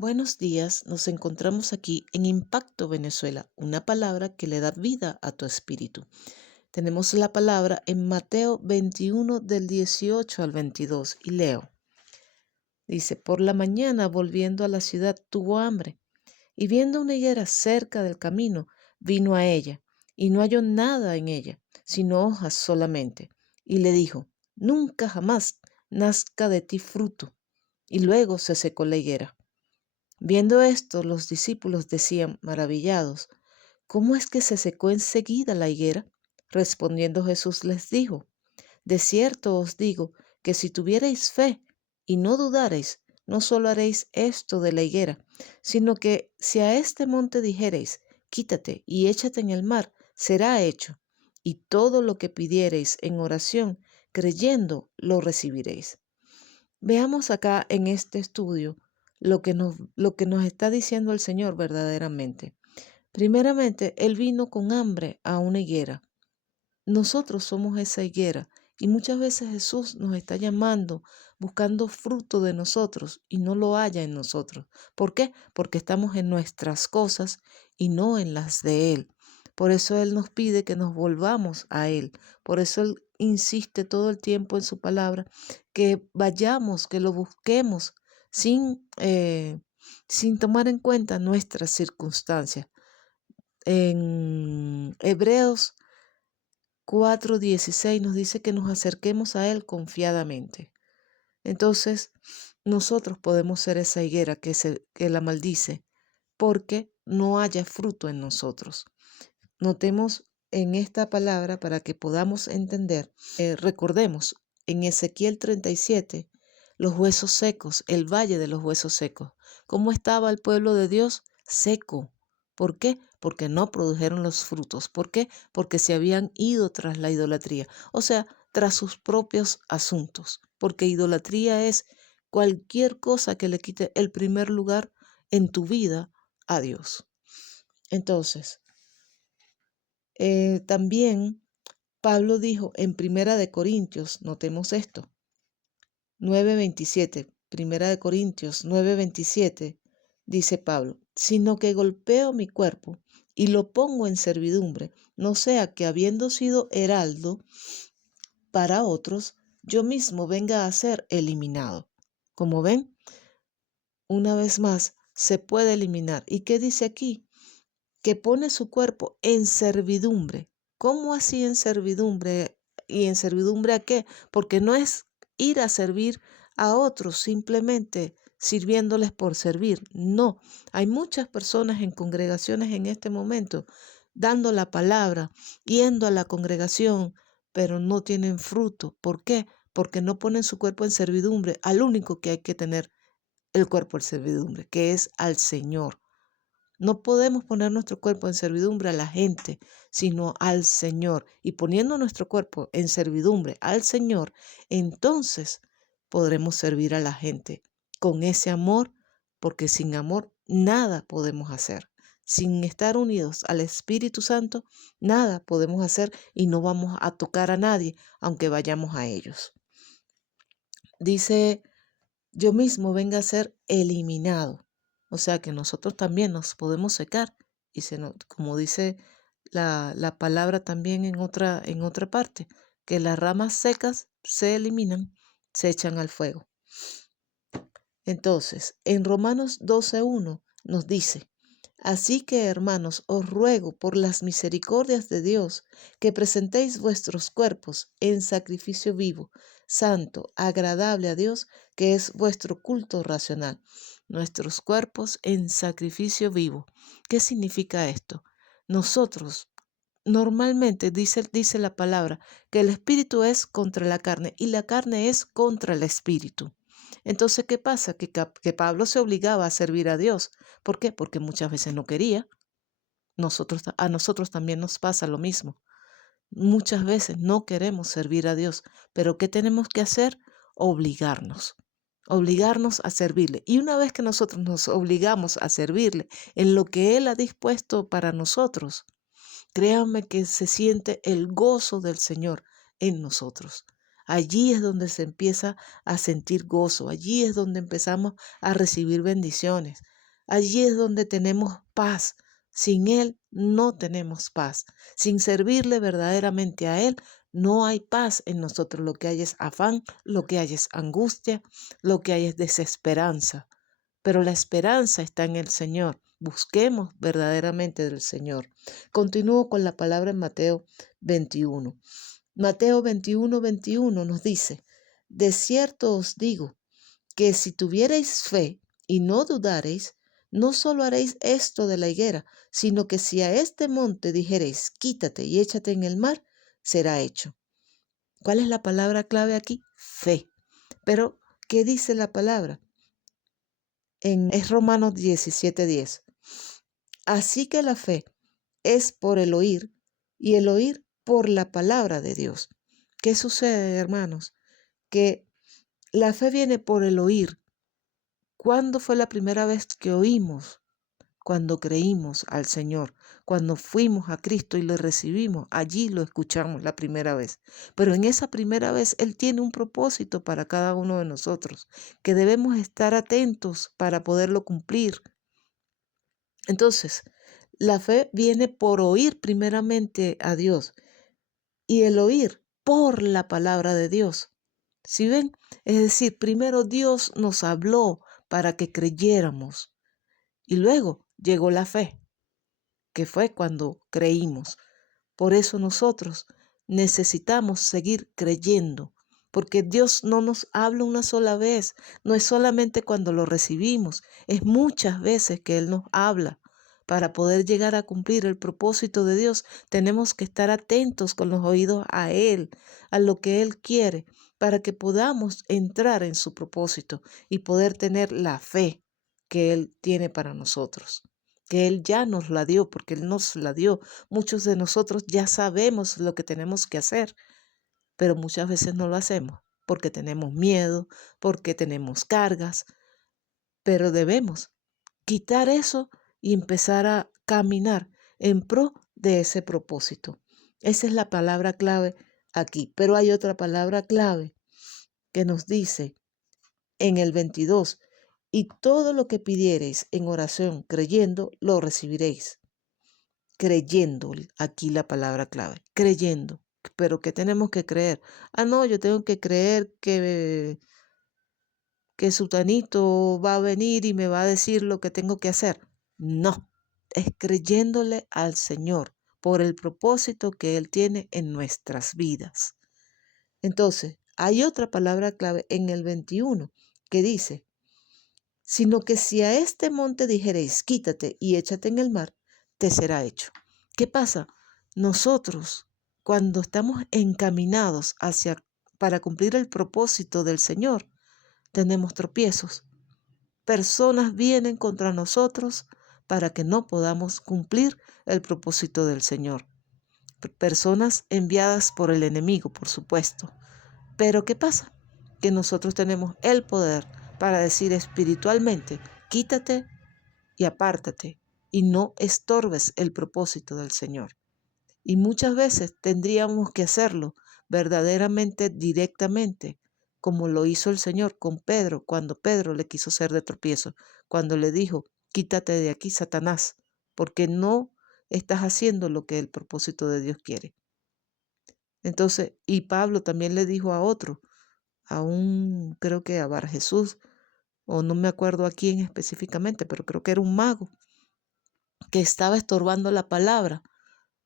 Buenos días, nos encontramos aquí en Impacto Venezuela, una palabra que le da vida a tu espíritu. Tenemos la palabra en Mateo 21 del 18 al 22 y leo. Dice, por la mañana volviendo a la ciudad tuvo hambre y viendo una higuera cerca del camino, vino a ella y no halló nada en ella, sino hojas solamente. Y le dijo, nunca jamás nazca de ti fruto. Y luego se secó la higuera. Viendo esto, los discípulos decían, maravillados, ¿cómo es que se secó enseguida la higuera? Respondiendo Jesús les dijo, de cierto os digo que si tuvierais fe y no dudareis, no solo haréis esto de la higuera, sino que si a este monte dijereis, quítate y échate en el mar, será hecho, y todo lo que pidiereis en oración, creyendo, lo recibiréis. Veamos acá en este estudio lo que nos está diciendo el Señor verdaderamente. Primeramente, Él vino con hambre a una higuera. Nosotros somos esa higuera y muchas veces Jesús nos está llamando, buscando fruto de nosotros y no lo halla en nosotros. ¿Por qué? Porque estamos en nuestras cosas y no en las de Él. Por eso Él nos pide que nos volvamos a Él. Por eso Él insiste todo el tiempo en su palabra, que vayamos, que lo busquemos sin tomar en cuenta nuestras circunstancias. En Hebreos 4:16 nos dice que nos acerquemos a Él confiadamente. Entonces, nosotros podemos ser esa higuera que la maldice porque no haya fruto en nosotros. Notemos en esta palabra para que podamos entender. Recordemos en Ezequiel 37, los huesos secos, el valle de los huesos secos. ¿Cómo estaba el pueblo de Dios? Seco. ¿Por qué? Porque no produjeron los frutos. ¿Por qué? Porque se habían ido tras la idolatría, o sea, tras sus propios asuntos. Porque idolatría es cualquier cosa que le quite el primer lugar en tu vida a Dios. Entonces, también Pablo dijo en Primera de Corintios, notemos esto, 9:27, Primera de Corintios 9:27, dice Pablo, sino que golpeo mi cuerpo y lo pongo en servidumbre, no sea que habiendo sido heraldo para otros, yo mismo venga a ser eliminado. Como ven, una vez más, se puede eliminar. ¿Y qué dice aquí? Que pone su cuerpo en servidumbre. ¿Cómo así en servidumbre? ¿Y en servidumbre a qué? Porque no es ir a servir a otros simplemente sirviéndoles por servir. No, hay muchas personas en congregaciones en este momento dando la palabra, yendo a la congregación, pero no tienen fruto. ¿Por qué? Porque no ponen su cuerpo en servidumbre al único que hay que tener el cuerpo en servidumbre, que es al Señor. No podemos poner nuestro cuerpo en servidumbre a la gente, sino al Señor. Y poniendo nuestro cuerpo en servidumbre al Señor, entonces podremos servir a la gente con ese amor, porque sin amor nada podemos hacer. Sin estar unidos al Espíritu Santo, nada podemos hacer y no vamos a tocar a nadie, aunque vayamos a ellos. Dice, yo mismo venga a ser eliminado. O sea que nosotros también nos podemos secar. Y como dice la palabra también en otra parte, que las ramas secas se eliminan, se echan al fuego. Entonces, en Romanos 12:1 nos dice, así que hermanos, os ruego por las misericordias de Dios que presentéis vuestros cuerpos en sacrificio vivo, santo, agradable a Dios, que es vuestro culto racional. Nuestros cuerpos en sacrificio vivo. ¿Qué significa esto? Nosotros normalmente dice la palabra que el espíritu es contra la carne y la carne es contra el espíritu. Entonces, ¿qué pasa? Que Pablo se obligaba a servir a Dios. ¿Por qué? Porque muchas veces no quería. A nosotros también nos pasa lo mismo. Muchas veces no queremos servir a Dios, pero ¿qué tenemos que hacer? Obligarnos a servirle. Y una vez que nosotros nos obligamos a servirle en lo que Él ha dispuesto para nosotros, créanme que se siente el gozo del Señor en nosotros. Allí es donde se empieza a sentir gozo, allí es donde empezamos a recibir bendiciones, allí es donde tenemos paz. Sin Él no tenemos paz. Sin servirle verdaderamente a Él, no hay paz en nosotros. Lo que hay es afán, lo que hay es angustia, lo que hay es desesperanza. Pero la esperanza está en el Señor. Busquemos verdaderamente del Señor. Continúo con la palabra en Mateo 21. Mateo 21:21 nos dice, de cierto os digo que si tuviereis fe y no dudareis, no solo haréis esto de la higuera, sino que si a este monte dijereis, quítate y échate en el mar, será hecho. ¿Cuál es la palabra clave aquí? Fe. Pero, ¿qué dice la palabra? Es Romanos 17:10. Así que la fe es por el oír y el oír por la palabra de Dios. ¿Qué sucede, hermanos? Que la fe viene por el oír. ¿Cuándo fue la primera vez que oímos? Cuando creímos al Señor, cuando fuimos a Cristo y le recibimos, allí lo escuchamos la primera vez. Pero en esa primera vez Él tiene un propósito para cada uno de nosotros, que debemos estar atentos para poderlo cumplir. Entonces, la fe viene por oír primeramente a Dios y el oír por la palabra de Dios. ¿Sí ven? Es decir, primero Dios nos habló para que creyéramos y luego llegó la fe, que fue cuando creímos. Por eso nosotros necesitamos seguir creyendo, porque Dios no nos habla una sola vez, no es solamente cuando lo recibimos, es muchas veces que Él nos habla. Para poder llegar a cumplir el propósito de Dios, tenemos que estar atentos con los oídos a Él, a lo que Él quiere, para que podamos entrar en su propósito y poder tener la fe que Él tiene para nosotros, que Él ya nos la dio, porque Él nos la dio. Muchos de nosotros ya sabemos lo que tenemos que hacer, pero muchas veces no lo hacemos porque tenemos miedo, porque tenemos cargas, pero debemos quitar eso y empezar a caminar en pro de ese propósito. Esa es la palabra clave aquí, pero hay otra palabra clave que nos dice en el 22, y todo lo que pidiereis en oración creyendo, lo recibiréis. Creyendo, aquí la palabra clave, creyendo. Pero ¿qué tenemos que creer? Ah, no, yo tengo que creer que Sutanito va a venir y me va a decir lo que tengo que hacer. No, es creyéndole al Señor por el propósito que Él tiene en nuestras vidas. Entonces, hay otra palabra clave en el 21 que dice, sino que si a este monte dijereis, quítate y échate en el mar, te será hecho. ¿Qué pasa? Nosotros, cuando estamos encaminados para cumplir el propósito del Señor, tenemos tropiezos. Personas vienen contra nosotros para que no podamos cumplir el propósito del Señor. Personas enviadas por el enemigo, por supuesto. Pero ¿qué pasa? Que nosotros tenemos el poder para decir espiritualmente, quítate y apártate y no estorbes el propósito del Señor. Y muchas veces tendríamos que hacerlo verdaderamente directamente, como lo hizo el Señor con Pedro, cuando Pedro le quiso ser de tropiezo, cuando le dijo, quítate de aquí, Satanás, porque no estás haciendo lo que el propósito de Dios quiere. Entonces, y Pablo también le dijo a otro, creo que a Bar Jesús, o no me acuerdo a quién específicamente, pero creo que era un mago que estaba estorbando la palabra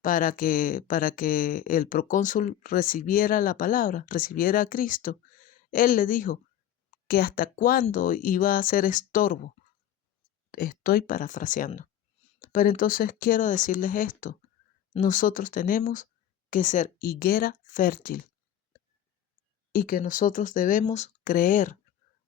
para que el procónsul recibiera la palabra, recibiera a Cristo. Él le dijo que hasta cuándo iba a ser estorbo. Estoy parafraseando. Pero entonces quiero decirles esto. Nosotros tenemos que ser higuera fértil y que nosotros debemos creer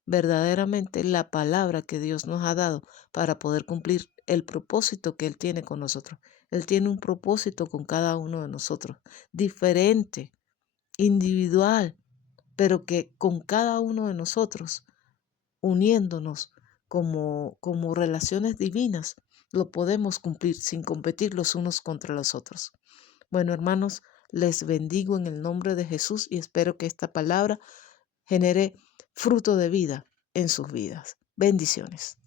verdaderamente la palabra que Dios nos ha dado para poder cumplir el propósito que Él tiene con nosotros. Él tiene un propósito con cada uno de nosotros, diferente, individual, pero que con cada uno de nosotros, uniéndonos como relaciones divinas, lo podemos cumplir sin competir los unos contra los otros. Bueno, hermanos, Les bendigo en el nombre de Jesús y espero que esta palabra genere fruto de vida en sus vidas. Bendiciones.